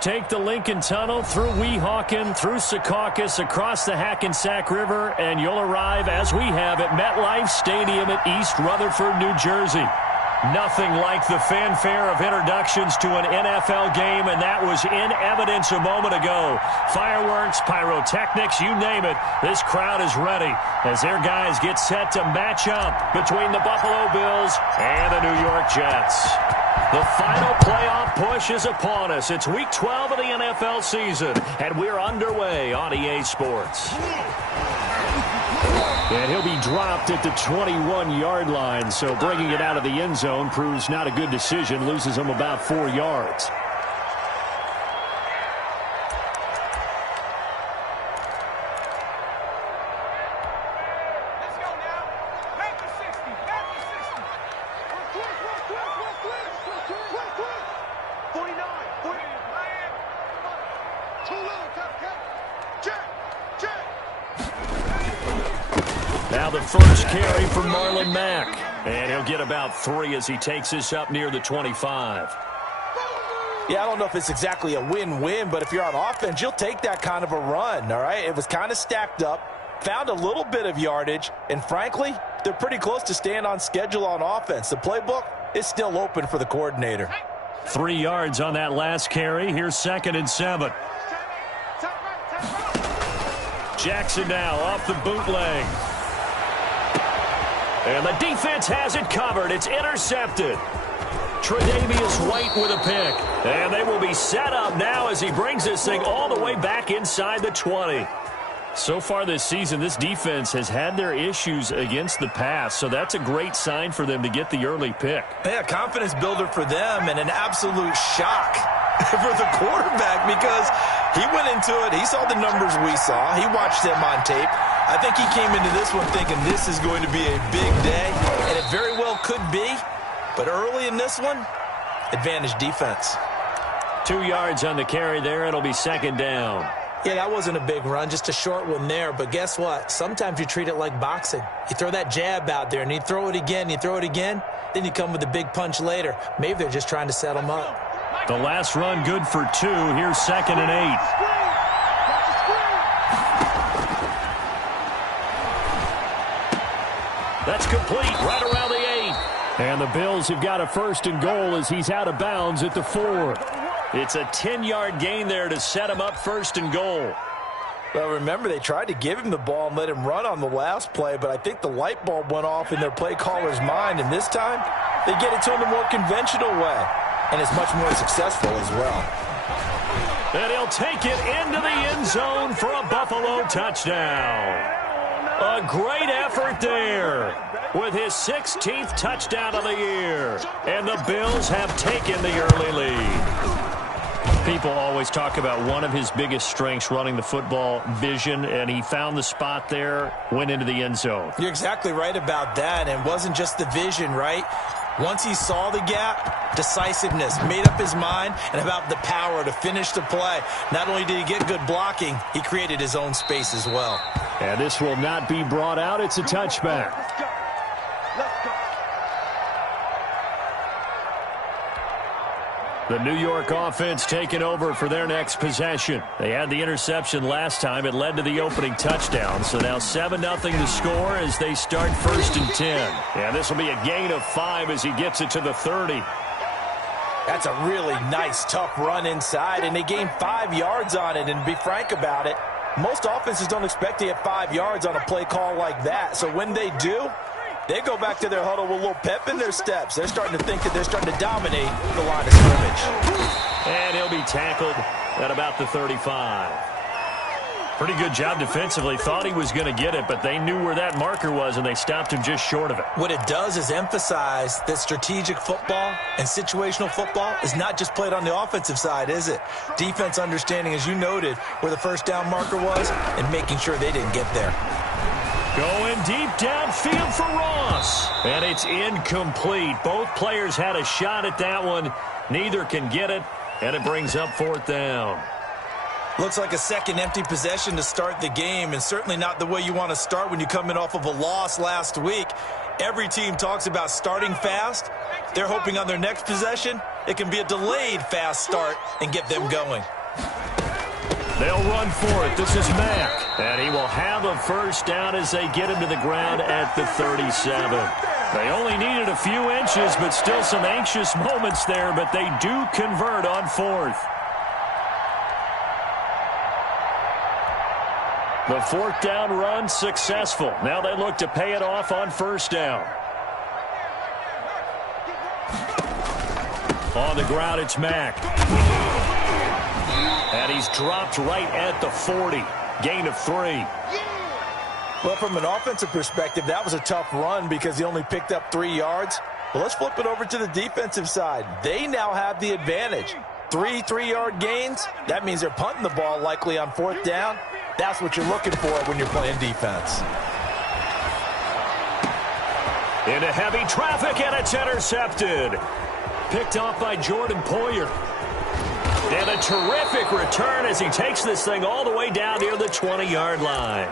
Take the Lincoln Tunnel through Weehawken, through Secaucus, across the Hackensack River, and you'll arrive, as we have, at MetLife Stadium at East Rutherford, New Jersey. Nothing like the fanfare of introductions to an NFL game, and that was in evidence a moment ago. Fireworks, pyrotechnics, you name it. This crowd is ready as their guys get set to match up between the Buffalo Bills and the New York Jets. The final playoff push is upon us. It's Week 12 of the NFL season, and we're underway on EA Sports. And he'll be dropped at the 21-yard line, so bringing it out of the end zone proves not a good decision. Loses him about 4 yards. Now the first carry for Marlon Mack. And he'll get about 3 as he takes this up near the 25. Yeah, I don't know if it's exactly a win-win, but if you're on offense, you'll take that kind of a run, all right? It was kind of stacked up, found a little bit of yardage, and frankly, they're pretty close to staying on schedule on offense. The playbook is still open for the coordinator. 3 yards on that last carry. Here's 2nd and 7. Jackson now off the bootleg. And the defense has it covered. It's intercepted. Tre'Davious White with a pick. And they will be set up now as he brings this thing all the way back inside the 20. So far this season, this defense has had their issues against the pass, so that's a great sign for them to get the early pick. Yeah, confidence builder for them and an absolute shock for the quarterback because he went into it. He saw the numbers we saw. He watched them on tape. I think he came into this one thinking this is going to be a big day, and it very well could be. But early in this one, advantage defense. 2 yards on the carry there. It'll be 2nd down. Yeah, that wasn't a big run, just a short one there. But guess what? Sometimes you treat it like boxing. You throw that jab out there, and you throw it again, then you come with a big punch later. Maybe they're just trying to set them up. The last run good for 2. Here's 2nd and 8. That's complete right around the 8. And the Bills have got a 1st and goal as he's out of bounds at the 4. It's a 10-yard gain there to set him up 1st and goal. Well, remember, they tried to give him the ball and let him run on the last play, but I think the light bulb went off in their play caller's mind, and this time they get it to him the more conventional way, and it's much more successful as well. And he'll take it into the end zone for a Buffalo touchdown. A great effort there with his 16th touchdown of the year. And the Bills have taken the early lead. People always talk about one of his biggest strengths running the football, vision, and he found the spot there, went into the end zone. You're exactly right about that, and it wasn't just the vision, right? Once he saw the gap, decisiveness, made up his mind, and about the power to finish the play. Not only did he get good blocking, he created his own space as well. And this will not be brought out. It's a touchback. The New York offense taking over for their next possession. They had the interception last time. It led to the opening touchdown. So now 7-0 to score as they start 1st and 10. And this will be a gain of 5 as he gets it to the 30. That's a really nice, tough run inside, and they gained 5 yards on it. And to be frank about it, most offenses don't expect to get 5 yards on a play call like that. So when they do, they go back to their huddle with a little pep in their steps. They're starting to think that they're starting to dominate the line of scrimmage. And he'll be tackled at about the 35. Pretty good job defensively. Thought he was going to get it, but they knew where that marker was, and they stopped him just short of it. What it does is emphasize that strategic football and situational football is not just played on the offensive side, is it? Defense understanding, as you noted, where the first down marker was and making sure they didn't get there. Going deep downfield for Ross. And it's incomplete. Both players had a shot at that one. Neither can get it, and it brings up 4th down. Looks like a second empty possession to start the game, and certainly not the way you want to start when you come in off of a loss last week. Every team talks about starting fast. They're hoping on their next possession it can be a delayed fast start and get them going. They'll run for it. This is Mack. And he will have a first down as they get him to the ground at the 37. They only needed a few inches, but still some anxious moments there, but they do convert on fourth. The fourth down run successful. Now they look to pay it off on first down. On the ground, it's Mack. And he's dropped right at the 40. Gain of 3. Well, from an offensive perspective, that was a tough run because he only picked up 3 yards. Well, let's flip it over to the defensive side. They now have the advantage. 3 3-yard gains. That means they're punting the ball likely on fourth down. That's what you're looking for when you're playing defense. Into heavy traffic, and it's intercepted. Picked off by Jordan Poyer. And a terrific return as he takes this thing all the way down near the 20-yard line.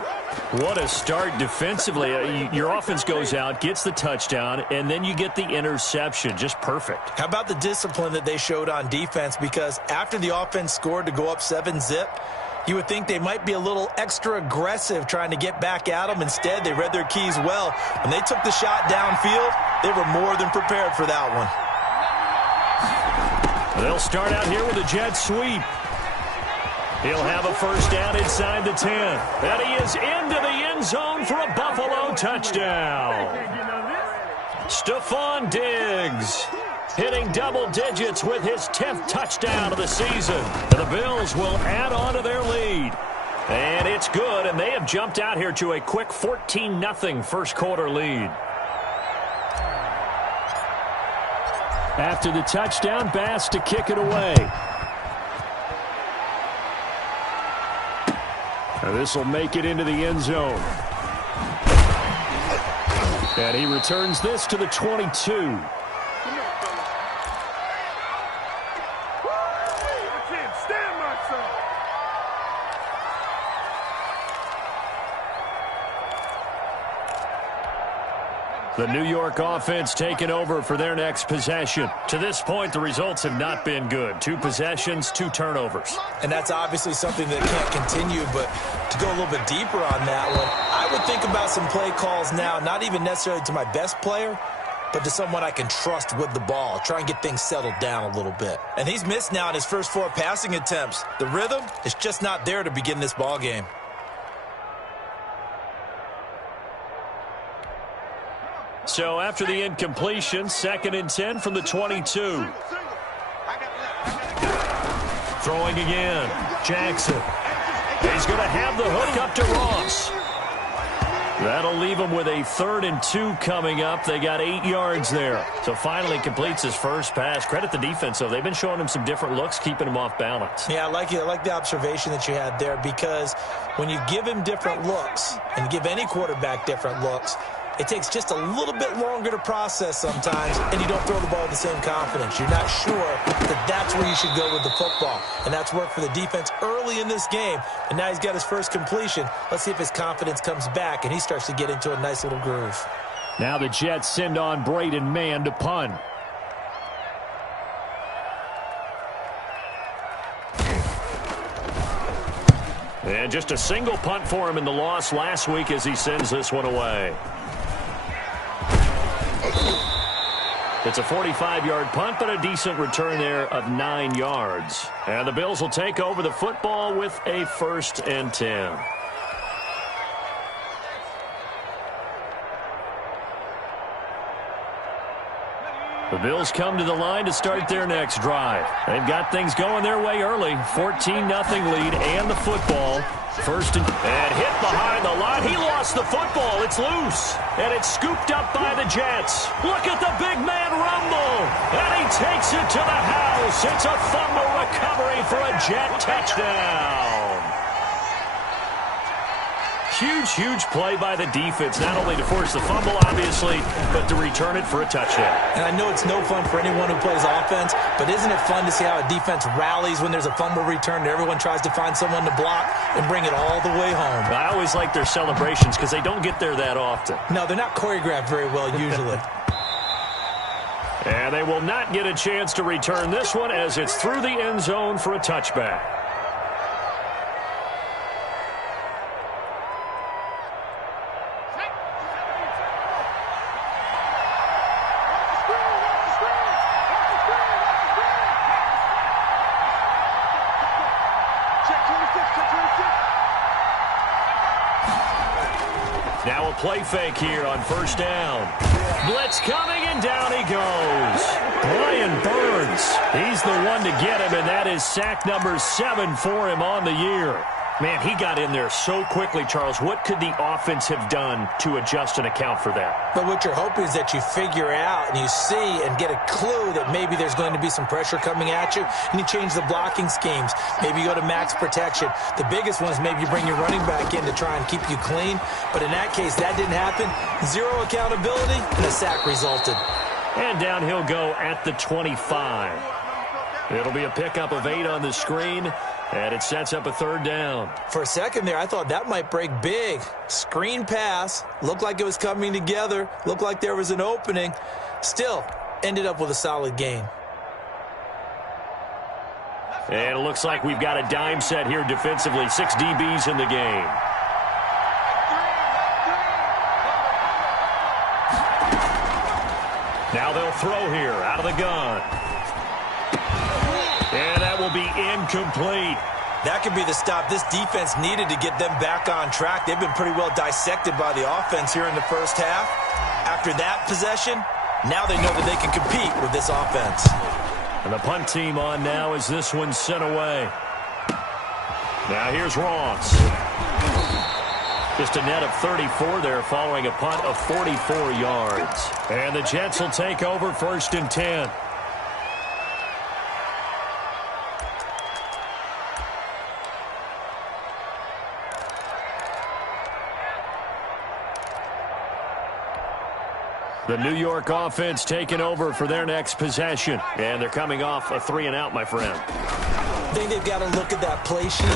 What a start defensively. Your offense goes out, gets the touchdown, and then you get the interception. Just perfect. How about the discipline that they showed on defense? Because after the offense scored to go up 7-zip, you would think they might be a little extra aggressive trying to get back at them. Instead, they read their keys well. When they took the shot downfield, they were more than prepared for that one. They'll start out here with a jet sweep. He'll have a first down inside the 10. And he is into the end zone for a Buffalo touchdown. Stephon Diggs hitting double digits with his 10th touchdown of the season. And the Bills will add on to their lead. And it's good, and they have jumped out here to a quick 14-0 first quarter lead. After the touchdown, Bass to kick it away. This will make it into the end zone. And he returns this to the 22. The New York offense taking over for their next possession. To this point, the results have not been good. 2 possessions, 2 turnovers. And that's obviously something that can't continue, but to go a little bit deeper on that one, I would think about some play calls now, not even necessarily to my best player, but to someone I can trust with the ball. Try and get things settled down a little bit. And he's missed now in his first 4 passing attempts. The rhythm is just not there to begin this ball game. So after the incompletion, 2nd and 10 from the 22. Throwing again. Jackson. He's going to have the hook up to Ross. That'll leave him with a 3rd and 2 coming up. They got 8 yards there. So finally completes his first pass. Credit the defense, though. They've been showing him some different looks, keeping him off balance. Yeah, I like it. I like the observation that you had there, because when you give him different looks and give any quarterback different looks, it takes just a little bit longer to process sometimes, and you don't throw the ball with the same confidence. You're not sure that that's where you should go with the football, and that's worked for the defense early in this game, and now he's got his first completion. Let's see if his confidence comes back, and he starts to get into a nice little groove. Now the Jets send on Braden Mann to punt. And just a single punt for him in the loss last week as he sends this one away. It's a 45-yard punt, but a decent return there of 9 yards. And the Bills will take over the football with a 1st and 10. The Bills come to the line to start their next drive. They've got things going their way early. 14-0 lead and the football. 1st and hit behind the line. He lost the football. It's loose. And it's scooped up by the Jets. Look at the big man rumble. And he takes it to the house. It's a fumble recovery for a Jet touchdown. Huge play by the defense, not only to force the fumble, obviously, but to return it for a touchdown. And I know it's no fun for anyone who plays offense, but isn't it fun to see how a defense rallies when there's a fumble return and everyone tries to find someone to block and bring it all the way home? I always like their celebrations because they don't get there that often. No, they're not choreographed very well usually. And they will not get a chance to return this one as it's through the end zone for a touchback. Now a play fake here on first down. Blitz coming, and down he goes. Brian Burns, he's the one to get him, and that is sack number 7 for him on the year. Man, he got in there so quickly, Charles. What could the offense have done to adjust and account for that? But what you're hoping is that you figure out and you see and get a clue that maybe there's going to be some pressure coming at you, and you change the blocking schemes. Maybe you go to max protection. The biggest one is maybe you bring your running back in to try and keep you clean. But in that case, that didn't happen. Zero accountability, and a sack resulted. And down he'll go at the 25. It'll be a pickup of 8 on the screen. And it sets up a third down. For a second there, I thought that might break big. Screen pass. Looked like it was coming together. Looked like there was an opening. Still, ended up with a solid gain. And it looks like we've got a dime set here defensively. 6 DBs in the game. Now they'll throw here out of the gun. And that will be incomplete. That could be the stop this defense needed to get them back on track. They've been pretty well dissected by the offense here in the first half. After that possession, now they know that they can compete with this offense. And the punt team on now as this one's sent away. Now here's Ross. Just a net of 34 there following a punt of 44 yards. And the Jets will take over 1st and 10. The New York offense taking over for their next possession. And they're coming off a 3-and-out, my friend. I think they've got to look at that play sheet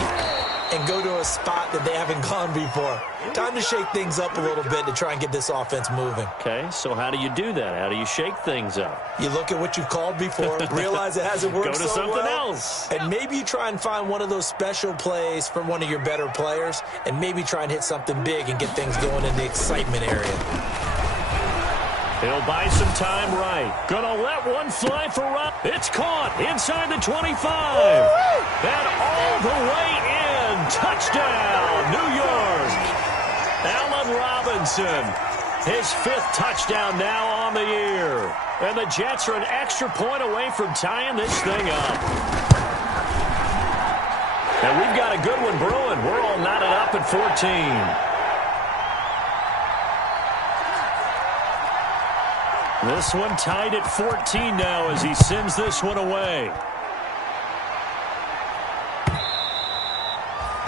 and go to a spot that they haven't gone before. Time to shake things up a little bit to try and get this offense moving. Okay, so how do you do that? How do you shake things up? You look at what you've called before, realize it hasn't worked so well. Go to something else. And maybe you try and find one of those special plays from one of your better players, and maybe try and hit something big and get things going in the excitement area. He'll buy some time right. Gonna let one fly for Rob. It's caught inside the 25. And all the way in. Touchdown, New York. Allen Robinson. His 5th touchdown now on the year. And the Jets are an extra point away from tying this thing up. And we've got a good one brewing. We're all knotted up at 14. This one tied at 14 now as he sends this one away.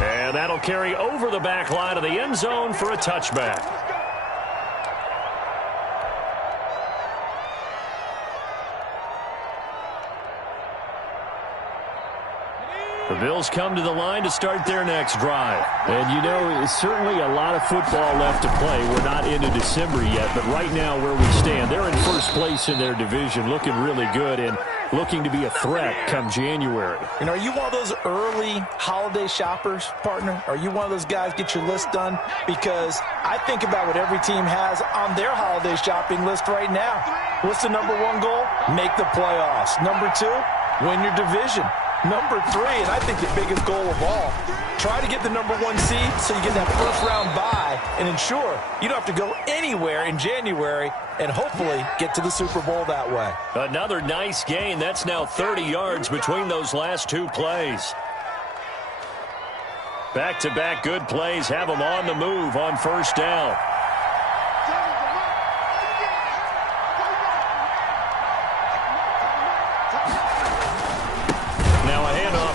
And that'll carry over the back line of the end zone for a touchback. The Bills come to the line to start their next drive. And, you know, it's certainly a lot of football left to play. We're not into December yet, but right now where we stand, they're in first place in their division, looking really good and looking to be a threat come January. And are you one of those early holiday shoppers, partner? Are you one of those guys get your list done? Because I think about what every team has on their holiday shopping list right now. What's the number 1 goal? Make the playoffs. Number 2, win your division. Number 3, and I think the biggest goal of all, try to get the number 1 seed so you get that first-round bye and ensure you don't have to go anywhere in January and hopefully get to the Super Bowl that way. Another nice gain. That's now 30 yards between those last 2 plays. Back-to-back good plays have them on the move on first down.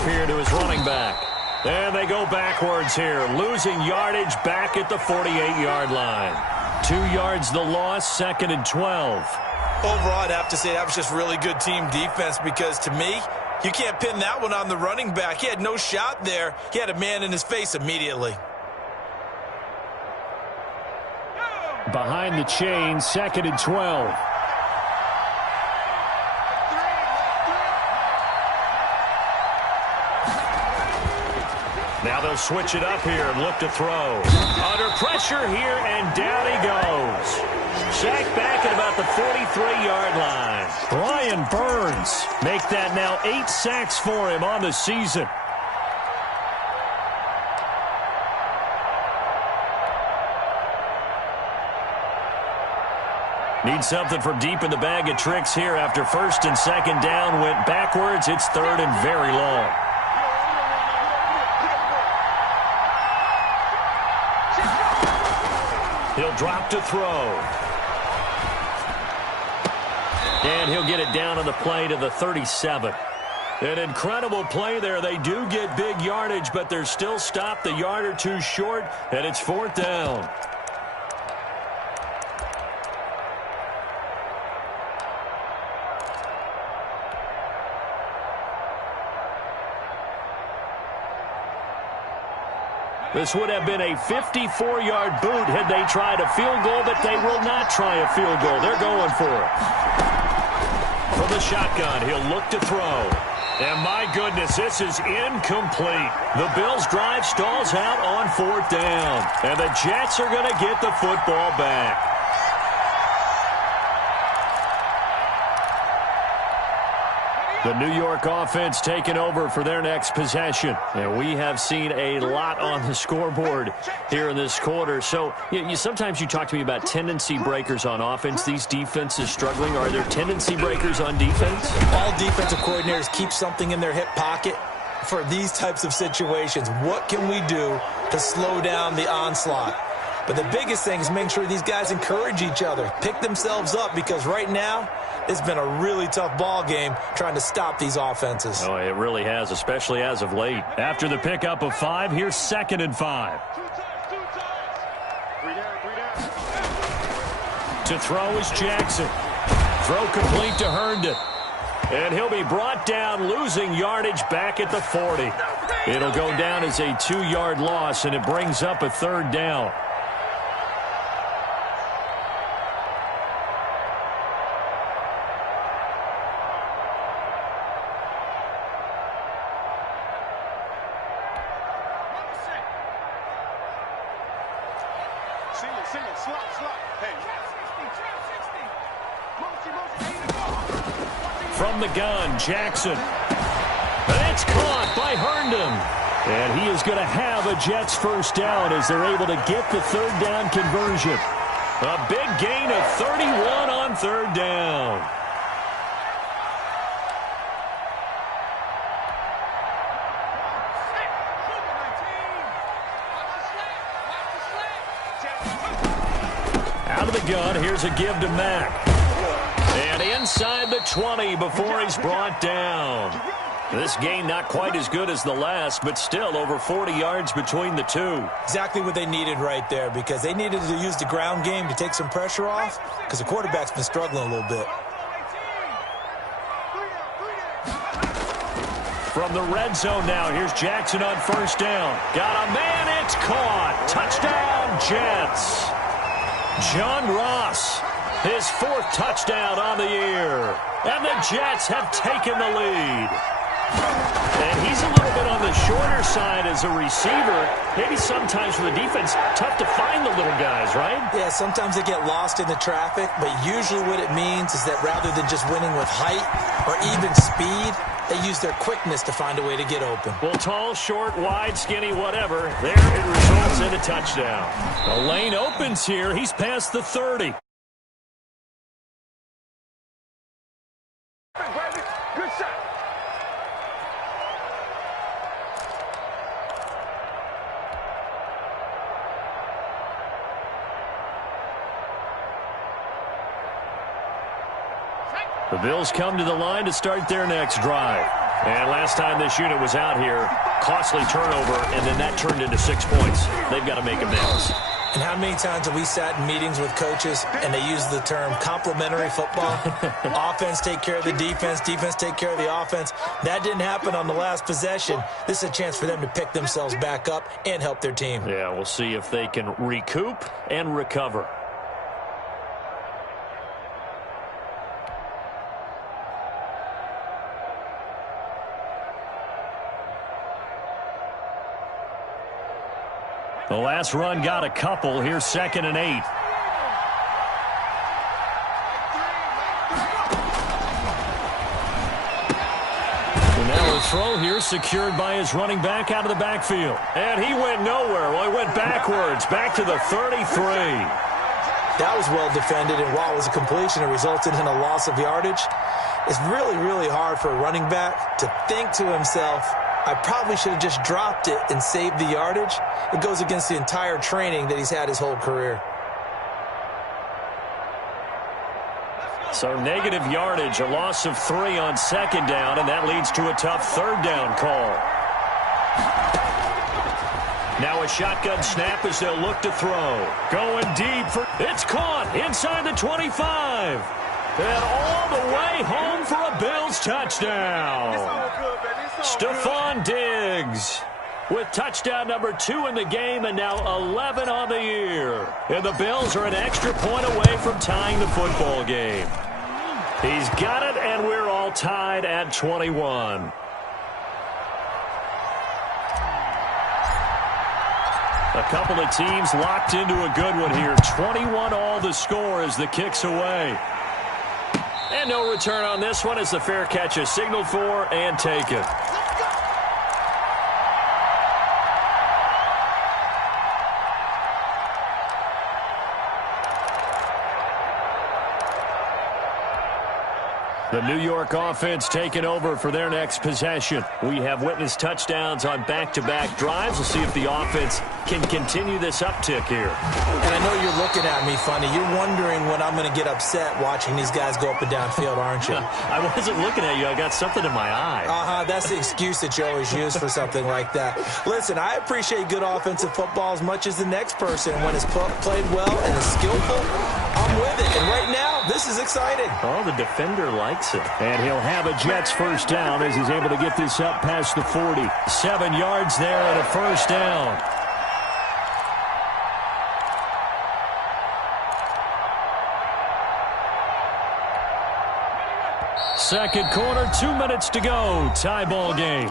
Here to his running back. And they go backwards here, losing yardage back at the 48-yard line. 2 yards the loss, 2nd and 12. Overall, I'd have to say that was just really good team defense because to me, you can't pin that one on the running back. He had no shot there. He had a man in his face immediately. Behind the chain, 2nd and 12. He'll switch it up here and look to throw. Under pressure here, and down he goes. Sacked back at about the 43-yard line. Brian Burns make that now 8 sacks for him on the season. Need something from deep in the bag of tricks here after first and second down went backwards. It's third and very long. He'll drop to throw. And he'll get it down on the play to the 37. An incredible play there. They do get big yardage, but they're still stopped a yard or two short, and it's fourth down. This would have been a 54-yard boot had they tried a field goal, but they will not try a field goal. They're going for it. From the shotgun, he'll look to throw. And my goodness, this is incomplete. The Bills' drive stalls out on fourth down. And the Jets are going to get the football back. The New York offense taking over for their next possession. And we have seen a lot on the scoreboard here in this quarter. So sometimes you talk to me about tendency breakers on offense. These defenses struggling. Are there tendency breakers on defense? All defensive coordinators keep something in their hip pocket for these types of situations. What can we do to slow down the onslaught? But the biggest thing is making sure these guys encourage each other, pick themselves up, because right now it's been a really tough ball game trying to stop these offenses. Oh, it really has, especially as of late. After the pickup of 5, here's 2nd and 5. To throw is Jackson. Throw complete to Herndon. And he'll be brought down, losing yardage back at the 40. It'll go down as a 2-yard loss, and it brings up a 3rd down. From the gun, Jackson. And it's caught by Herndon. And he is going to have a Jets first down as they're able to get the 3rd down conversion. A big gain of 31 on 3rd down. Out of the gun, here's a give to Mack. And inside the 20 before he's brought down. This gain not quite as good as the last, but still over 40 yards between the two. Exactly what they needed right there, because they needed to use the ground game to take some pressure off, because the quarterback's been struggling a little bit. From the red zone now, here's Jackson on first down. Got a man, it's caught. Touchdown, Jets. John Ross, his 4th touchdown on the year. And the Jets have taken the lead. And he's a little bit on the shorter side as a receiver. Maybe sometimes for the defense, tough to find the little guys, right? Yeah, sometimes they get lost in the traffic, but usually what it means is that rather than just winning with height or even speed, they use their quickness to find a way to get open. Well, tall, short, wide, skinny, whatever. There it results in a touchdown. The lane opens here. He's past the 30. Good shot. The Bills come to the line to start their next drive. And last time this unit was out here, costly turnover, and then that turned into 6 points. They've got to make amends. And how many times have we sat in meetings with coaches and they use the term complementary football? Offense take care of the defense, defense take care of the offense. That didn't happen on the last possession. This is a chance for them to pick themselves back up and help their team. Yeah, we'll see if they can recoup and recover. The last run got a couple. Here's 2nd and 8. Throw here secured by his running back out of the backfield. And he went nowhere. Well, he went backwards, back to the 33. That was well defended, and while it was a completion, it resulted in a loss of yardage. It's really, really hard for a running back to think to himself, I probably should have just dropped it and saved the yardage. It goes against the entire training that he's had his whole career. So negative yardage, a loss of 3 on 2nd down, and that leads to a tough 3rd down call. Now a shotgun snap as they'll look to throw. Going deep for... It's caught inside the 25. And all the way home for a Bills touchdown. Stephon Diggs with touchdown number 2 in the game and now 11 on the year. And the Bills are an extra point away from tying the football game. He's got it, and we're all tied at 21. A couple of teams locked into a good one here. 21 all the score as the kick's away. And no return on this one as the fair catch is signaled for and taken. The New York offense taking over for their next possession. We have witnessed touchdowns on back-to-back drives. We'll see if the offense can continue this uptick here. And I know you're looking at me funny. You're wondering when I'm going to get upset watching these guys go up and down field, aren't you? I wasn't looking at you. I got something in my eye. That's the excuse that you always use for something like that. Listen, I appreciate good offensive football as much as the next person. When it's played well and is skillful, I'm with it. And right now, this is exciting. Oh, the defender likes it. And he'll have a Jets first down as he's able to get this up past the 40. 7 yards there and a first down. Second quarter, 2 minutes to go. Tie ball game.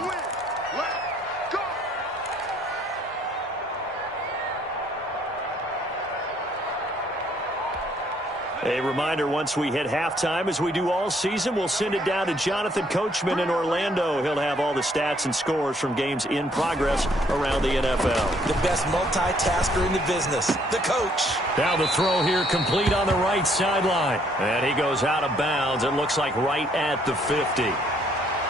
A reminder, once we hit halftime, as we do all season, we'll send it down to Jonathan Coachman in Orlando. He'll have all the stats and scores from games in progress around the NFL. The best multitasker in the business, the coach. Now the throw here complete on the right sideline. And he goes out of bounds. It looks like right at the 50.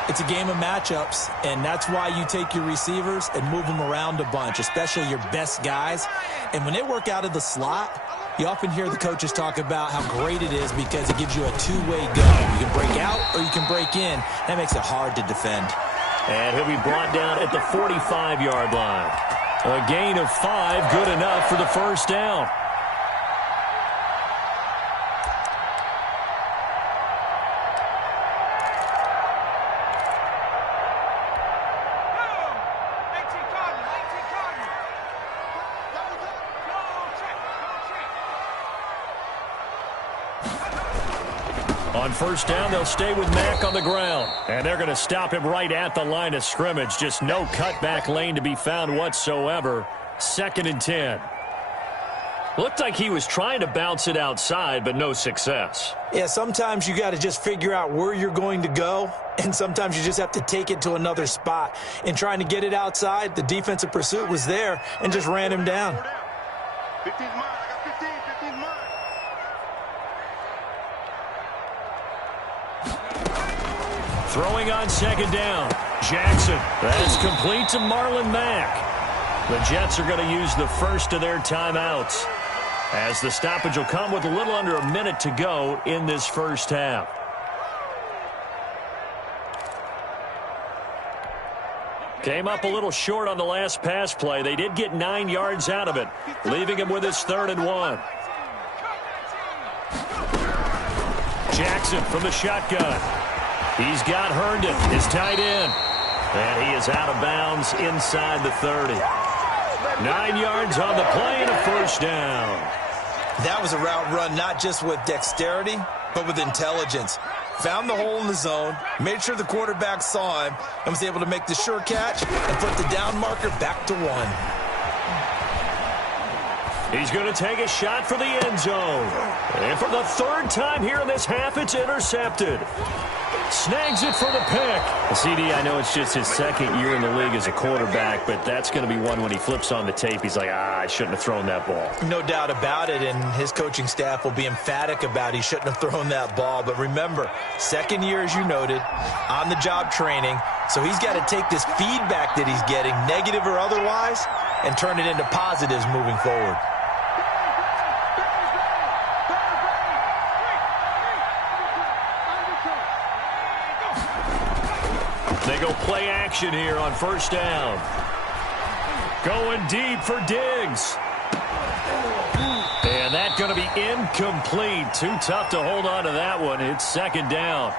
It's a game of matchups, and that's why you take your receivers and move them around a bunch, especially your best guys. And when they work out of the slot, you often hear the coaches talk about how great it is because it gives you a two-way go. You can break out or you can break in. That makes it hard to defend. And he'll be brought down at the 45-yard line. A gain of 5, good enough for the first down. On first down, they'll stay with Mack on the ground. And they're going to stop him right at the line of scrimmage. Just no cutback lane to be found whatsoever. 2nd and 10. Looked like he was trying to bounce it outside, but no success. Yeah, sometimes you got to just figure out where you're going to go, and sometimes you just have to take it to another spot. In trying to get it outside, the defensive pursuit was there and just ran him down. 15's mine. I got 15. 15's mine. Throwing on second down. Jackson. That's complete to Marlon Mack. The Jets are going to use the first of their timeouts, as the stoppage will come with a little under a minute to go in this first half. Came up a little short on the last pass play. They did get 9 yards out of it, leaving him with his 3rd and 1. Jackson from the shotgun. He's got Herndon, his tight end. And he is out of bounds inside the 30. 9 yards on the play and a first down. That was a route run not just with dexterity, but with intelligence. Found the hole in the zone, made sure the quarterback saw him, and was able to make the sure catch and put the down marker back to 1. He's going to take a shot for the end zone. And for the third time here in this half, it's intercepted. Snags it for the pick. CD, I know it's just his second year in the league as a quarterback, but that's going to be one when he flips on the tape. He's like, I shouldn't have thrown that ball. No doubt about it, and his coaching staff will be emphatic about he shouldn't have thrown that ball. But remember, second year, as you noted, on-the-job training, so he's got to take this feedback that he's getting, negative or otherwise, and turn it into positives moving forward. They go play action here on first down. Going deep for Diggs. And that's going to be incomplete. Too tough to hold on to that one. It's second down.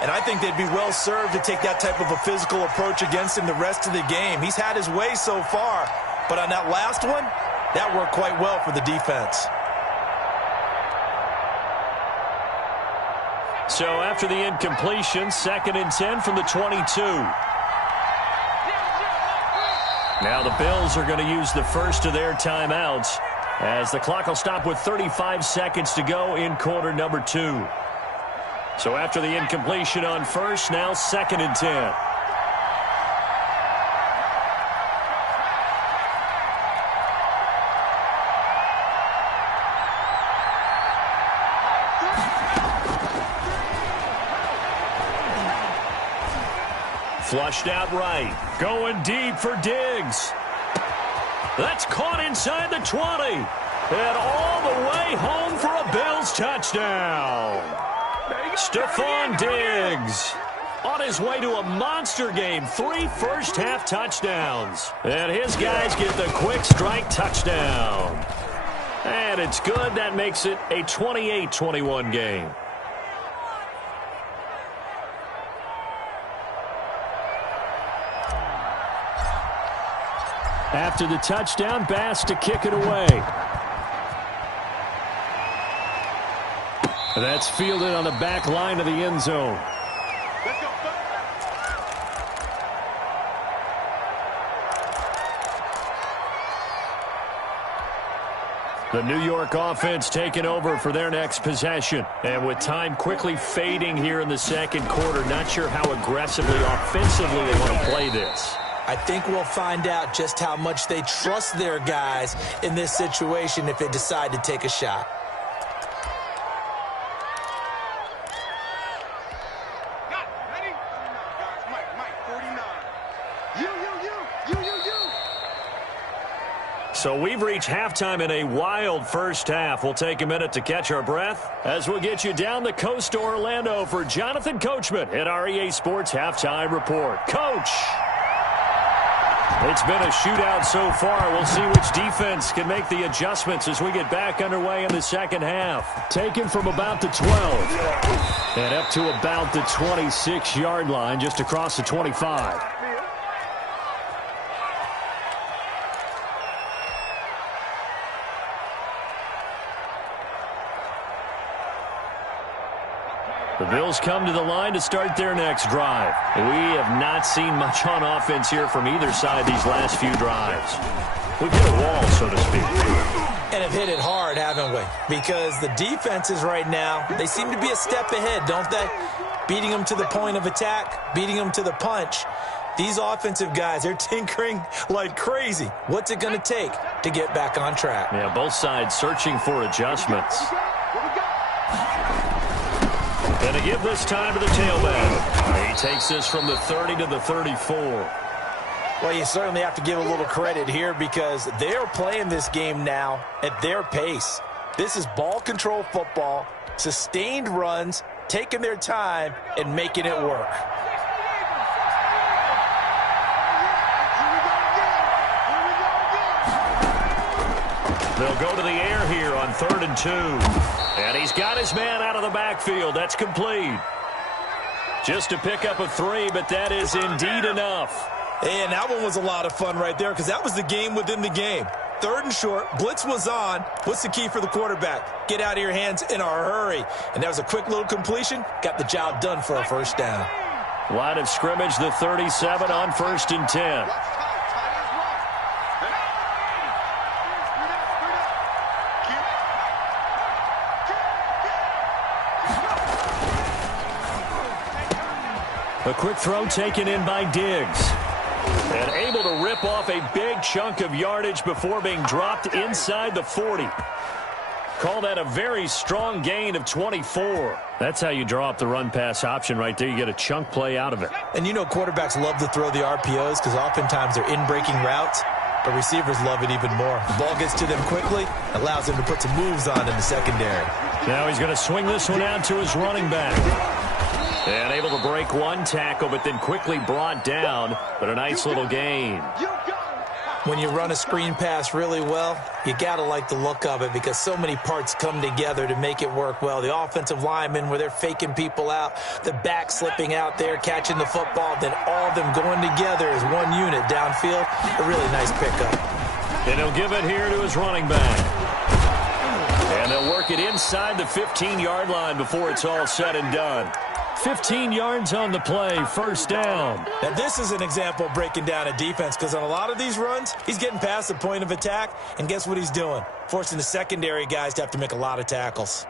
And I think they'd be well served to take that type of a physical approach against him the rest of the game. He's had his way so far, but on that last one, that worked quite well for the defense. So after the incompletion, 2nd and 10 from the 22. Now the Bills are going to use the first of their timeouts as the clock will stop with 35 seconds to go in quarter number 2. So after the incompletion on first, now 2nd and 10. Flushed out right. Going deep for Diggs. That's caught inside the 20. And all the way home for a Bills touchdown. Stephon Diggs on his way to a monster game. 3 first-half touchdowns. And his guys get the quick strike touchdown. And it's good. That makes it a 28-21 game. After the touchdown, Bass to kick it away. That's fielded on the back line of the end zone. Let's go. The New York offense taking over for their next possession. And with time quickly fading here in the second quarter, not sure how aggressively, offensively they want to play this. I think we'll find out just how much they trust their guys in this situation if they decide to take a shot. Ready? Guys, Mike, 49. You. So we've reached halftime in a wild first half. We'll take a minute to catch our breath as we'll get you down the coast to Orlando for Jonathan Coachman at our EA Sports Halftime Report. Coach! It's been a shootout so far. We'll see which defense can make the adjustments as we get back underway in the second half. Taken from about the 12 and up to about the 26-yard line, just across the 25. The Bills come to the line to start their next drive. We have not seen much on offense here from either side these last few drives. We've hit a wall, so to speak. And have hit it hard, haven't we? Because the defenses right now, they seem to be a step ahead, don't they? Beating them to the point of attack, beating them to the punch. These offensive guys, they're tinkering like crazy. What's it going to take to get back on track? Yeah, both sides searching for adjustments. And to give this time to the tailback. He takes this from the 30 to the 34. Well, you certainly have to give a little credit here because they're playing this game now at their pace. This is ball control football, sustained runs, taking their time and making it work. They'll go to the air here on 3rd and 2. And he's got his man out of the backfield. That's complete. Just to pick up a 3, but that is indeed enough. And that one was a lot of fun right there because that was the game within the game. 3rd and short, blitz was on. What's the key for the quarterback? Get out of your hands in a hurry. And that was a quick little completion. Got the job done for a first down. Line of scrimmage, the 37 on 1st and 10. A quick throw taken in by Diggs. And able to rip off a big chunk of yardage before being dropped inside the 40. Call that a very strong gain of 24. That's how you draw up the run-pass option right there. You get a chunk play out of it. And you know quarterbacks love to throw the RPOs because oftentimes they're in-breaking routes, but receivers love it even more. The ball gets to them quickly, allows them to put some moves on in the secondary. Now he's going to swing this one out to his running back. And able to break one tackle, but then quickly brought down. But a nice little gain. When you run a screen pass really well, you got to like the look of it because so many parts come together to make it work well. The offensive linemen where they're faking people out, the back slipping out there, catching the football, then all of them going together as one unit downfield. A really nice pickup. And he'll give it here to his running back. And they'll work it inside the 15-yard line before it's all said and done. 15 yards on the play, first down. Now, this is an example of breaking down a defense because on a lot of these runs, he's getting past the point of attack, and guess what he's doing? Forcing the secondary guys to have to make a lot of tackles.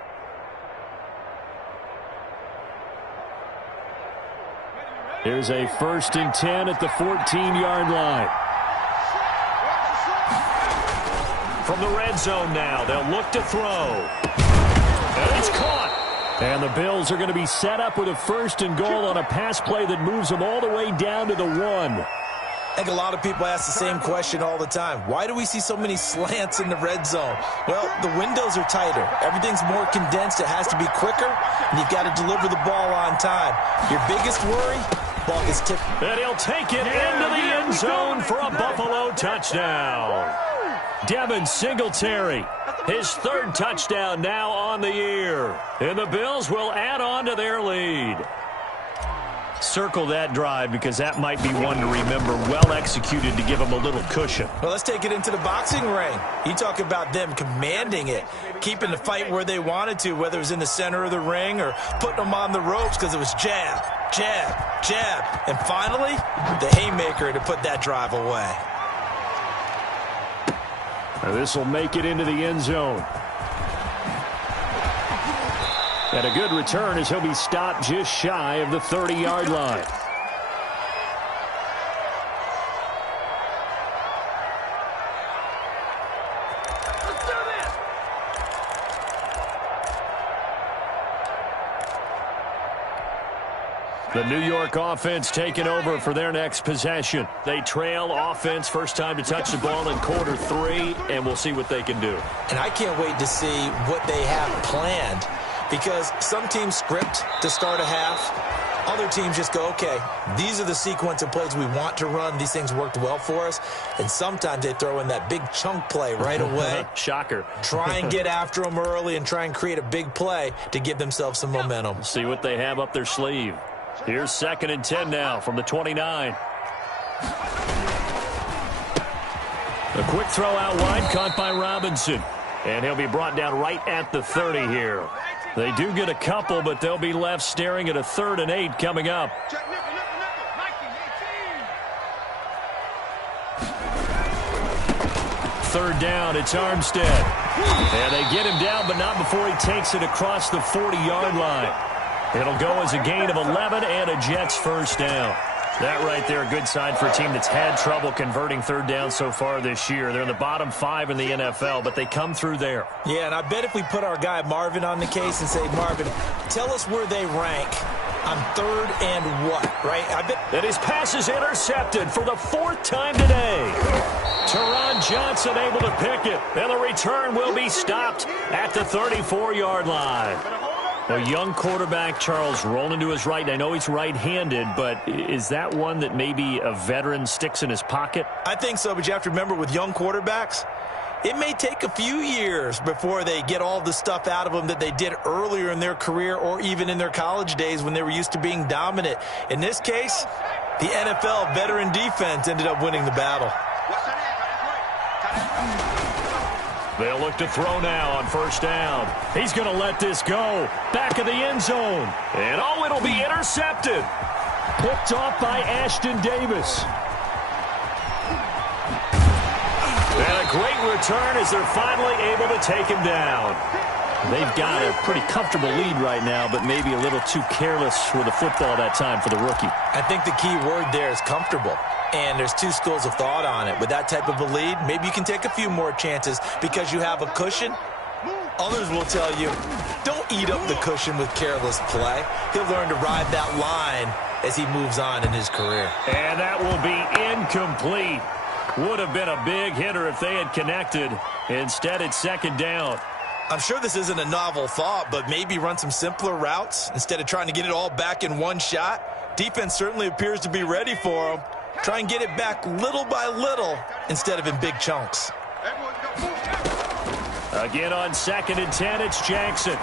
Here's a 1st and 10 at the 14-yard line. From the red zone now, they'll look to throw. And it's caught. And the Bills are going to be set up with a 1st and goal on a pass play that moves them all the way down to the 1. I think a lot of people ask the same question all the time. Why do we see so many slants in the red zone? Well, the windows are tighter. Everything's more condensed. It has to be quicker, and you've got to deliver the ball on time. Your biggest worry, ball gets tipped. And he'll take it into the end zone for a Buffalo touchdown. Devin Singletary, his 3rd touchdown now on the year. And the Bills will add on to their lead. Circle that drive because that might be one to remember. Well executed to give them a little cushion. Well, let's take it into the boxing ring. You talk about them commanding it, keeping the fight where they wanted to, whether it was in the center of the ring or putting them on the ropes because it was jab, jab, jab. And finally, the haymaker to put that drive away. Now this will make it into the end zone. And a good return as he'll be stopped just shy of the 30-yard line. The New York offense taking over for their next possession. They trail offense, first time to touch the ball in quarter 3, and we'll see what they can do. And I can't wait to see what they have planned because some teams script to start a half. Other teams just go, okay, these are the sequence of plays we want to run. These things worked well for us. And sometimes they throw in that big chunk play right away. Shocker. Try and get after them early and try and create a big play to give themselves some momentum. See what they have up their sleeve. Here's 2nd and 10 now from the 29. A quick throw out wide, caught by Robinson. And he'll be brought down right at the 30 here. They do get a couple, but they'll be left staring at a 3rd and 8 coming up. Third down, it's Armstead. And they get him down, but not before he takes it across the 40-yard line. It'll go as a gain of 11 and a Jets first down. That right there, a good sign for a team that's had trouble converting 3rd down so far this year. They're in the bottom 5 in the NFL, but they come through there. Yeah, and I bet if we put our guy Marvin on the case and say, Marvin, tell us where they rank on 3rd and what, right? I bet. And his pass is intercepted for the 4th time today. Teron Johnson able to pick it, and the return will be stopped at the 34-yard line. A young quarterback, Charles, rolling to his right. I know he's right-handed, but is that one that maybe a veteran sticks in his pocket? I think so, but you have to remember with young quarterbacks, it may take a few years before they get all the stuff out of them that they did earlier in their career or even in their college days when they were used to being dominant. In this case, the NFL veteran defense ended up winning the battle. They'll look to throw now on 1st down. He's going to let this go. Back of the end zone. And oh, it'll be intercepted. Picked off by Ashton Davis. And a great return as they're finally able to take him down. They've got a pretty comfortable lead right now, but maybe a little too careless with the football that time for the rookie. I think the key word there is comfortable. And there's two schools of thought on it. With that type of a lead, maybe you can take a few more chances because you have a cushion. Others will tell you, don't eat up the cushion with careless play. He'll learn to ride that line as he moves on in his career. And that will be incomplete. Would have been a big hitter if they had connected. Instead, it's second down. I'm sure this isn't a novel thought, but maybe run some simpler routes instead of trying to get it all back in one shot. Defense certainly appears to be ready for him. Try and get it back little by little instead of in big chunks. Again on 2nd and 10, it's Jackson.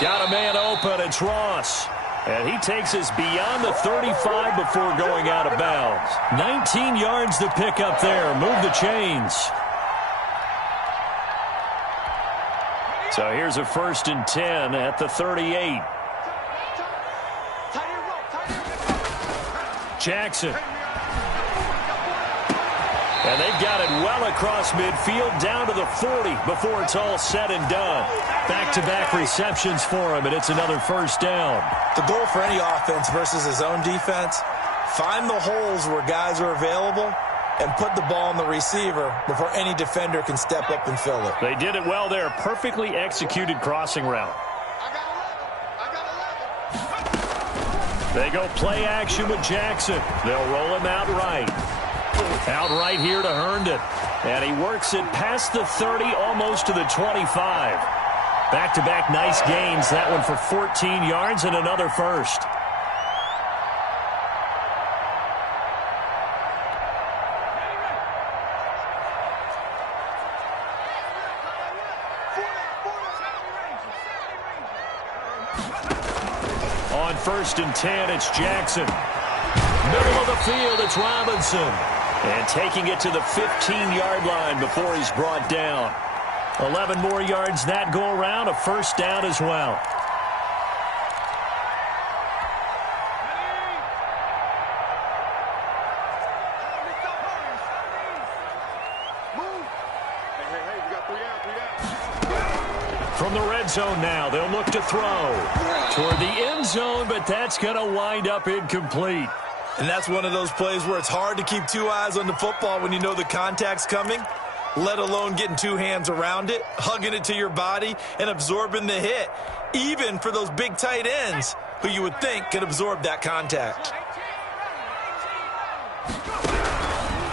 Got a man open, it's Ross. And he takes us beyond the 35 before going out of bounds. 19 yards to pick up there. Move the chains. So here's a 1st and 10 at the 38. Jackson. And they've got it well across midfield down to the 40 before it's all said and done. Back-to-back receptions for him, and it's another first down. The goal for any offense versus his own defense, find the holes where guys are available and put the ball on the receiver before any defender can step up and fill it. They did it well there. Perfectly executed crossing route. They go play action with Jackson. They'll roll him out right. Out right here to Herndon. And he works it past the 30, almost to the 25. Back-to-back nice gains. That one for 14 yards and another first. On 1st and 10, it's Jackson. Middle of the field, it's Robinson. And taking it to the 15-yard line before he's brought down. 11 more yards that go around, a first down as well. From the red zone now, they'll look to throw toward the end zone, but that's going to wind up incomplete. And that's one of those plays where it's hard to keep two eyes on the football when you know the contact's coming, let alone getting two hands around it, hugging it to your body, and absorbing the hit, even for those big tight ends who you would think could absorb that contact.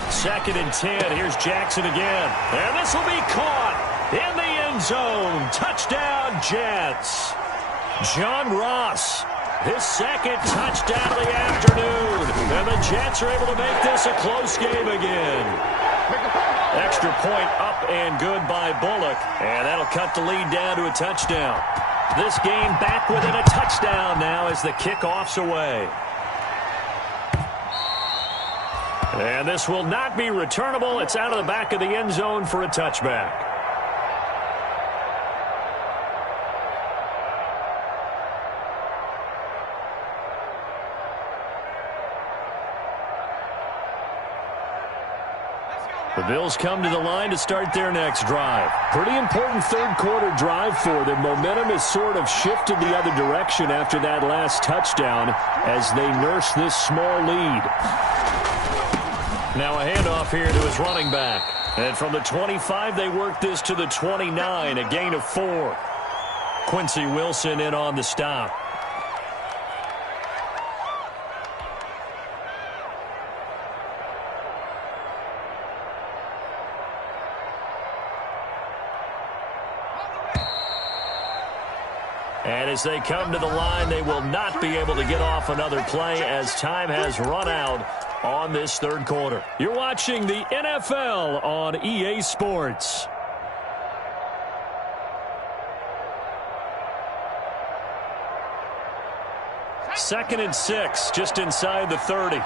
2nd and 10, here's Jackson again. And this will be caught in the end zone. Touchdown, Jets. John Ross, his second touchdown of the afternoon. And the Jets are able to make this a close game again. Extra point up and good by Bullock. And that'll cut the lead down to a touchdown. This game back within a touchdown now as the kickoff's away. And this will not be returnable. It's out of the back of the end zone for a touchback. The Bills come to the line to start their next drive. Pretty important third-quarter drive for them. Momentum has sort of shifted the other direction after that last touchdown as they nurse this small lead. Now a handoff here to his running back. And from the 25, they work this to the 29, a gain of 4. Quincy Wilson in on the stop. And as they come to the line, they will not be able to get off another play as time has run out on this third quarter. You're watching the NFL on EA Sports. Second and 6, just inside the 30.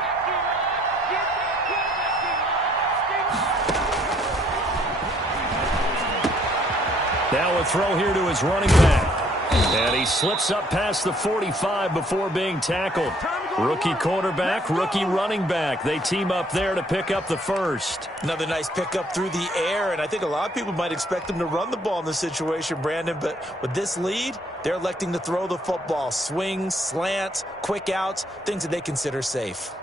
Now a throw here to his running back. And he he slips up past the 45 before being tackled. Rookie quarterback, rookie running back. They team up there to pick up the first. Another nice pickup through the air, and I think a lot of people might expect them to run the ball in this situation, Brandon, but with this lead, they're electing to throw the football. Swings, slants, quick outs, things that they consider safe.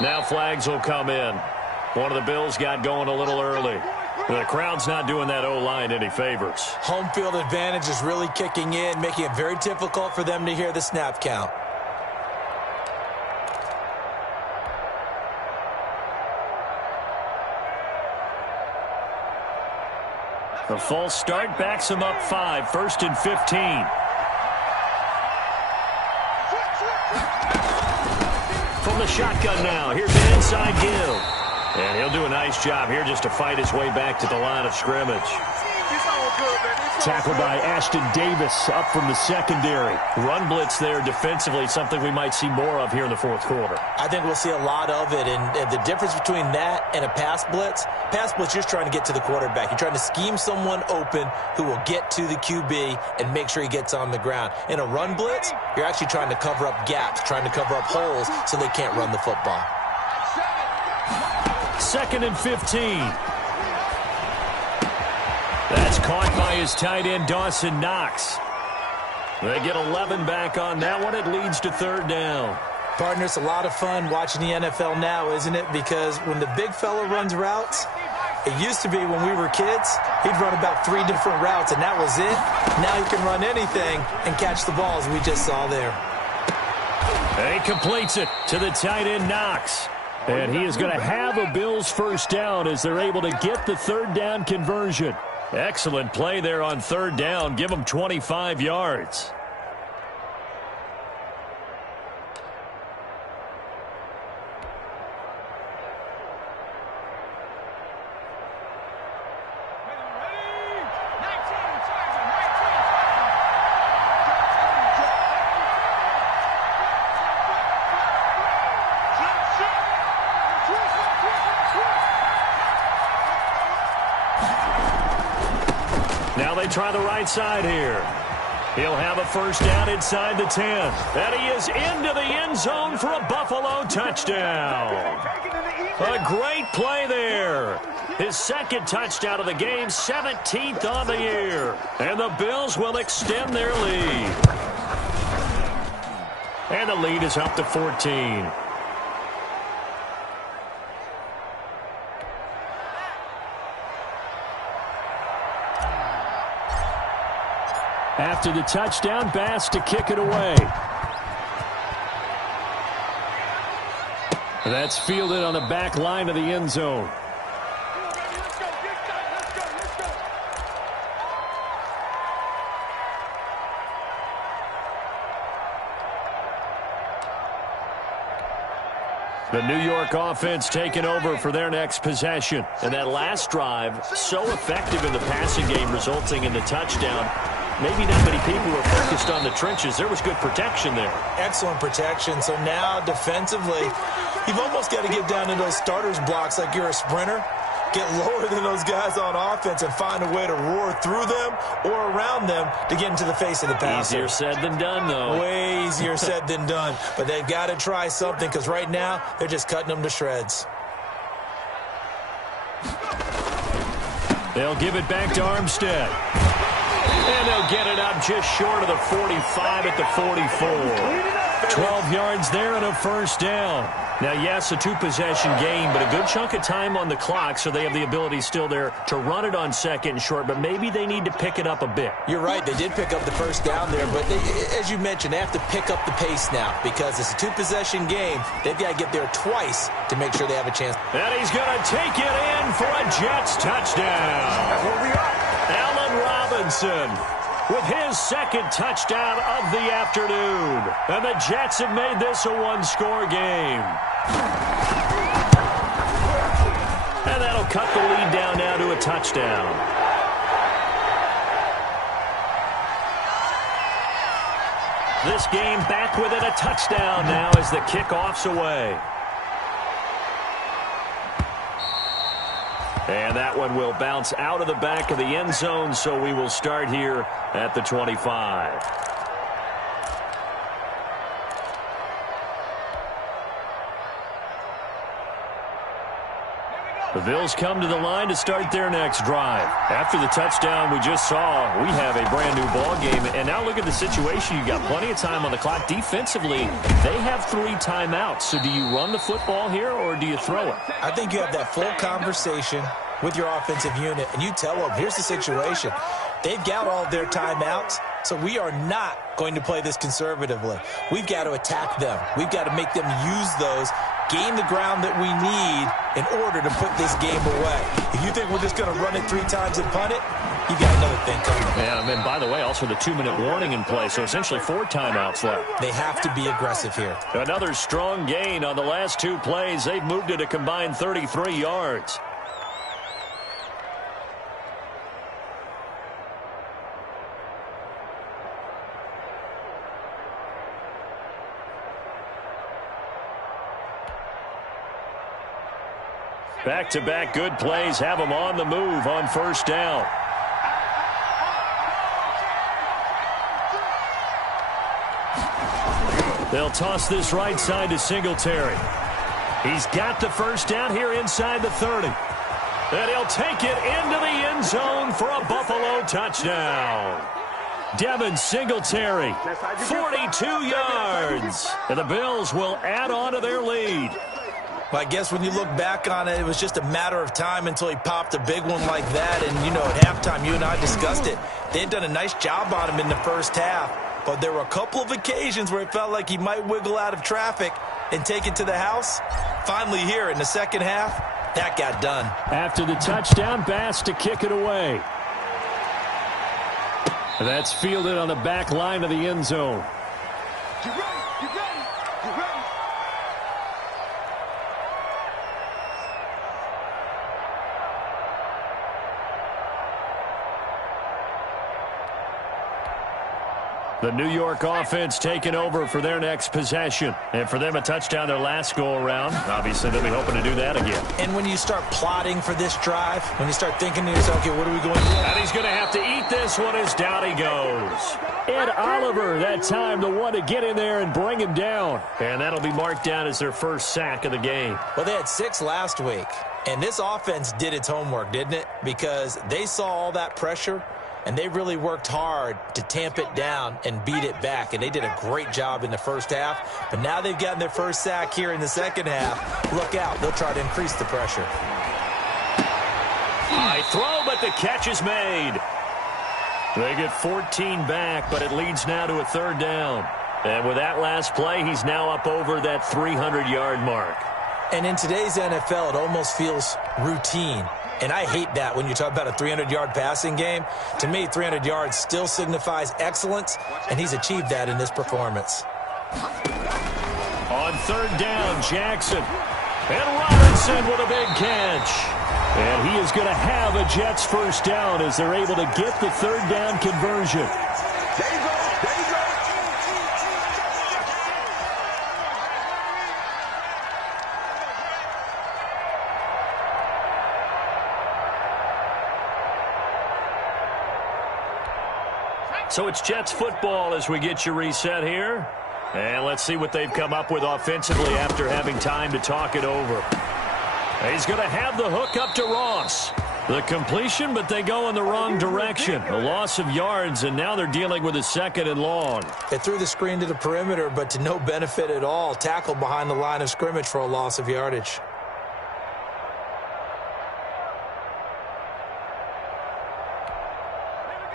Now flags will come in. One of the Bills got going a little early. The crowd's not doing that O-line any favors. Home field advantage is really kicking in, making it very difficult for them to hear the snap count. The false start backs him up 5, 1st and 15. From the shotgun now, here's an inside give. And he'll do a nice job here just to fight his way back to the line of scrimmage. Tackled by Ashton Davis up from the secondary. Run blitz there defensively, something we might see more of here in the fourth quarter. I think we'll see a lot of it, and the difference between that and a pass blitz, you're just trying to get to the quarterback. You're trying to scheme someone open who will get to the QB and make sure he gets on the ground. In a run blitz, you're actually trying to cover up gaps, trying to cover up holes so they can't run the football. 2nd and 15. That's caught by his tight end, Dawson Knox. They get 11 back on that one. It leads to 3rd down. Partner, it's a lot of fun watching the NFL now, isn't it? Because when the big fella runs routes, it used to be when we were kids, he'd run about 3 different routes, and that was it. Now he can run anything and catch the balls we just saw there. He completes it to the tight end, Knox. And he is going to have a Bills first down as they're able to get the 3rd down conversion. Excellent play there on 3rd down. Give him 25 yards. Now they try the right side here. He'll have a first down inside the 10. And he is into the end zone for a Buffalo touchdown. A great play there. His 2nd touchdown of the game, 17th on the year. And the Bills will extend their lead. And the lead is up to 14. After the touchdown, Bass to kick it away. That's fielded on the back line of the end zone. The New York offense taking over for their next possession. And that last drive, so effective in the passing game, resulting in the touchdown. Maybe not many people were focused on the trenches. There was good protection there. Excellent protection. So now defensively, you've almost got to get down to those starters blocks like you're a sprinter. Get lower than those guys on offense and find a way to roar through them or around them to get into the face of the passer. Easier said than done, though. Way easier said than done. But they've got to try something because right now they're just cutting them to shreds. They'll give it back to Armstead. And they'll get it up just short of the 45 at the 44. 12 yards there and a first down. Now, yes, a 2-possession game, but a good chunk of time on the clock, so they have the ability still there to run it on 2nd and short, but maybe they need to pick it up a bit. You're right. They did pick up the first down there, but as you mentioned, they have to pick up the pace now because it's a 2-possession game. They've got to get there twice to make sure they have a chance. And he's going to take it in for a Jets touchdown. That's where we are. Allen Robinson with his 2nd touchdown of the afternoon. And the Jets have made this a 1-score game. And that'll cut the lead down now to a touchdown. This game back within a touchdown now as the kickoff's away. And that one will bounce out of the back of the end zone, so we will start here at the 25. The Bills come to the line to start their next drive. After the touchdown we just saw, we have a brand new ball game. And now look at the situation. You've got plenty of time on the clock. Defensively, they have 3 timeouts. So do you run the football here or do you throw it? I think you have that full conversation with your offensive unit, and you tell them, here's the situation. They've got all their timeouts, so we are not going to play this conservatively. We've got to attack them. We've got to make them use those, gain the ground that we need in order to put this game away. If you think we're just going to run it 3 times and punt it, you got another thing coming. And then, by the way, also the 2-minute warning in play, so essentially 4 timeouts left. They have to be aggressive here. Another strong gain on the last 2 plays. They've moved it a combined 33 yards. Back-to-back good plays have them on the move on first down. They'll toss this right side to Singletary. He's got the first down here inside the 30. And he'll take it into the end zone for a Buffalo touchdown. Devin Singletary, 42 yards. And the Bills will add on to their lead. Well, I guess when you look back on it, it was just a matter of time until he popped a big one like that. And, you know, at halftime, you and I discussed it. They had done a nice job on him in the first half. But there were a couple of occasions where it felt like he might wiggle out of traffic and take it to the house. Finally here in the second half, that got done. After the touchdown, Bass to kick it away. That's fielded on the back line of the end zone. Get ready, get ready, get ready. The New York offense taking over for their next possession. And for them, a touchdown their last go-around. Obviously, they'll be hoping to do that again. And when you start plotting for this drive, when you start thinking to yourself, okay, what are we going to do? And he's going to have to eat this one as down he goes. Ed Oliver, that time, the one to get in there and bring him down. And that'll be marked down as their first sack of the game. Well, they had 6 last week. And this offense did its homework, didn't it? Because they saw all that pressure, and they really worked hard to tamp it down and beat it back. And they did a great job in the first half. But now they've gotten their first sack here in the second half. Look out. They'll try to increase the pressure. High throw, but the catch is made. They get 14 back, but it leads now to a 3rd down. And with that last play, he's now up over that 300-yard mark. And in today's NFL, it almost feels routine. And I hate that when you talk about a 300-yard passing game. To me, 300 yards still signifies excellence, and he's achieved that in this performance. On 3rd down, Jackson. And Robinson with a big catch. And he is going to have a Jets first down as they're able to get the 3rd down conversion. There you go, there you go. So it's Jets football as we get you reset here. And let's see what they've come up with offensively after having time to talk it over. He's going to have the hook up to Ross. The completion, but they go in the wrong direction. A loss of yards, and now they're dealing with a 2nd and long. They threw the screen to the perimeter, but to no benefit at all. Tackled behind the line of scrimmage for a loss of yardage.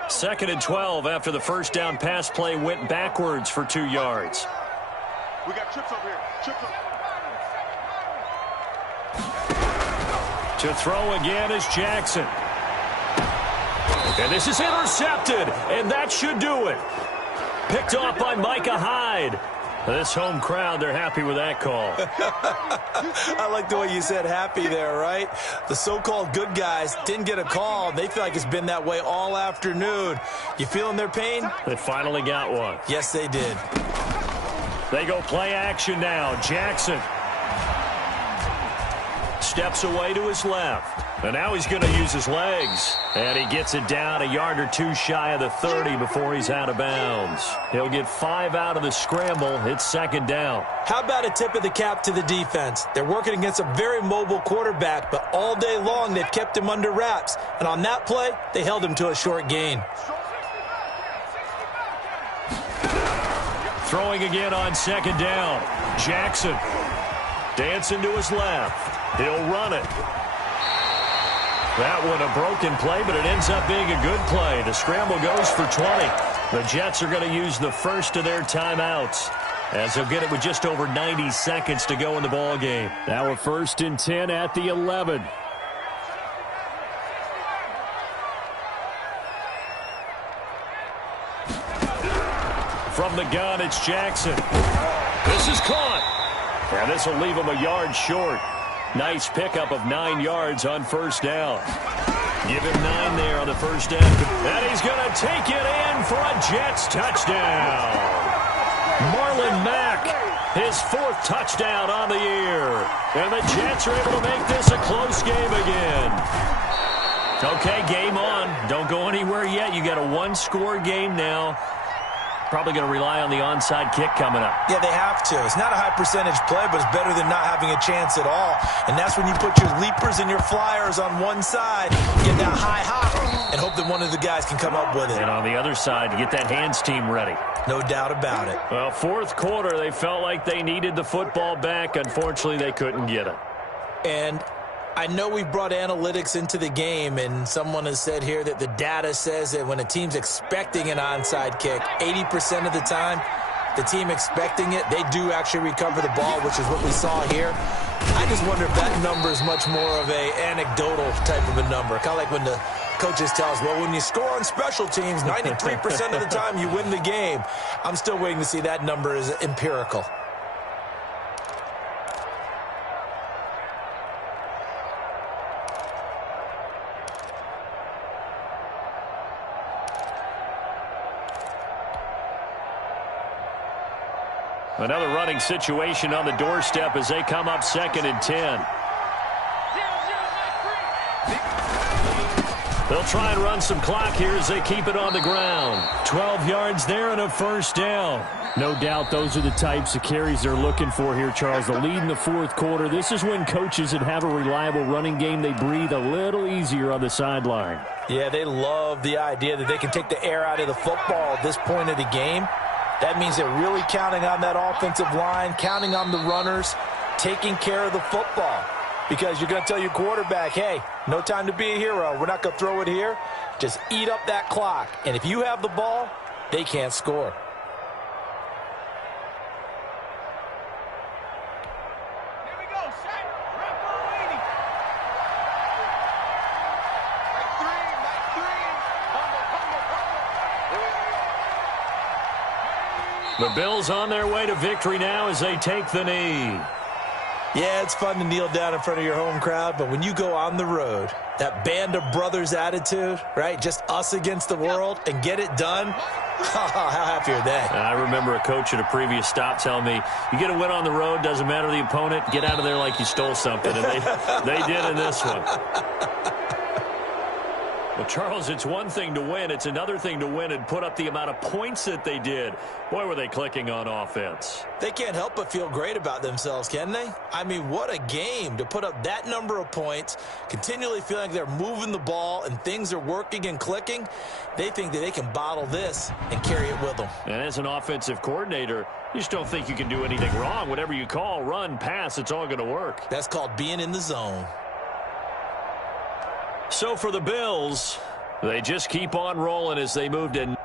Second and 12 after the first down pass play went backwards for 2 yards. We got trips over here. Trips over here. To throw again is Jackson. And this is intercepted, and that should do it. Picked off by Micah Hyde. This home crowd, they're happy with that call. I like the way you said happy there, right? The so-called good guys didn't get a call. They feel like it's been that way all afternoon. You feeling their pain? They finally got one. Yes, they did. They go play action now. Jackson steps away to his left. And now he's going to use his legs. And he gets it down a yard or two shy of the 30 before he's out of bounds. He'll get 5 out of the scramble. It's second down. How about a tip of the cap to the defense? They're working against a very mobile quarterback, but all day long they've kept him under wraps. And on that play, they held him to a short gain. Throwing again on second down. Jackson dancing to his left. He'll run it. That one a broken play, but it ends up being a good play. The scramble goes for 20. The Jets are going to use the first of their timeouts, as they'll get it with just over 90 seconds to go in the ball game. Now a 1st and 10 at the 11. From the gun, it's Jackson. This is caught. And this will leave him a yard short. Nice pickup of 9 yards on first down. Give him 9 there on the first down. And he's going to take it in for a Jets touchdown. Marlon Mack, his 4th touchdown on the year. And the Jets are able to make this a close game again. Okay, game on. Don't go anywhere yet. You got a 1-score game now. Probably going to rely on the onside kick coming up. Yeah, they have to. It's not a high percentage play, but it's better than not having a chance at all. And that's when you put your leapers and your flyers on one side, get that high hop, and hope that one of the guys can come up with it. And on the other side, get that hands team ready. No doubt about it. Well, 4th quarter, they felt like they needed the football back. Unfortunately, they couldn't get it. And I know we've brought analytics into the game, and someone has said here that the data says that when a team's expecting an onside kick, 80% of the time, the team expecting it, they do actually recover the ball, which is what we saw here. I just wonder if that number is much more of a anecdotal type of a number. Kind of like when the coaches tell us, well, when you score on special teams, 93% of the time you win the game. I'm still waiting to see that number is empirical. Another running situation on the doorstep as they come up 2nd and 10. They'll try and run some clock here as they keep it on the ground. 12 yards there and a first down. No doubt those are the types of carries they're looking for here, Charles. The lead in the 4th quarter. This is when coaches that have a reliable running game, they breathe a little easier on the sideline. Yeah, they love the idea that they can take the air out of the football at this point of the game. That means they're really counting on that offensive line, counting on the runners, taking care of the football. Because you're going to tell your quarterback, hey, no time to be a hero. We're not going to throw it here. Just eat up that clock. And if you have the ball, they can't score. The Bills on their way to victory now as they take the knee. Yeah, it's fun to kneel down in front of your home crowd, but when you go on the road, that band of brothers attitude, right, just us against the world, and get it done, how happy are they? I remember a coach at a previous stop telling me, you get a win on the road, doesn't matter the opponent, get out of there like you stole something, and they did in this one. Well, Charles, it's one thing to win. It's another thing to win and put up the amount of points that they did. Boy, were they clicking on offense. They can't help but feel great about themselves, can they? I mean, what a game to put up that number of points, continually feeling like they're moving the ball and things are working and clicking. They think that they can bottle this and carry it with them. And as an offensive coordinator, you just don't think you can do anything wrong. Whatever you call, run, pass, it's all going to work. That's called being in the zone. So for the Bills, they just keep on rolling as they move to